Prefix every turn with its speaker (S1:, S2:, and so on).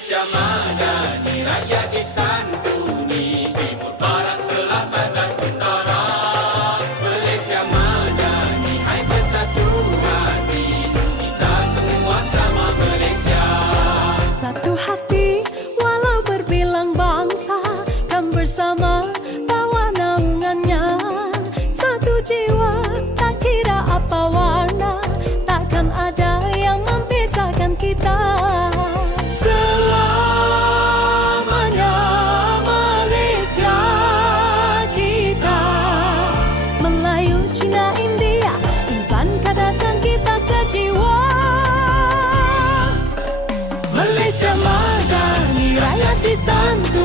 S1: Indonesia madani rakyat di disantuni timur barat selatan dan utara. Malaysia madani hai bersatu hati kita semua sama Malaysia.
S2: Satu hati walau berbilang bangsa kan bersama bawa naungannya satu jiwa tak kira apa warna takkan ada yang memisahkan kita. 三。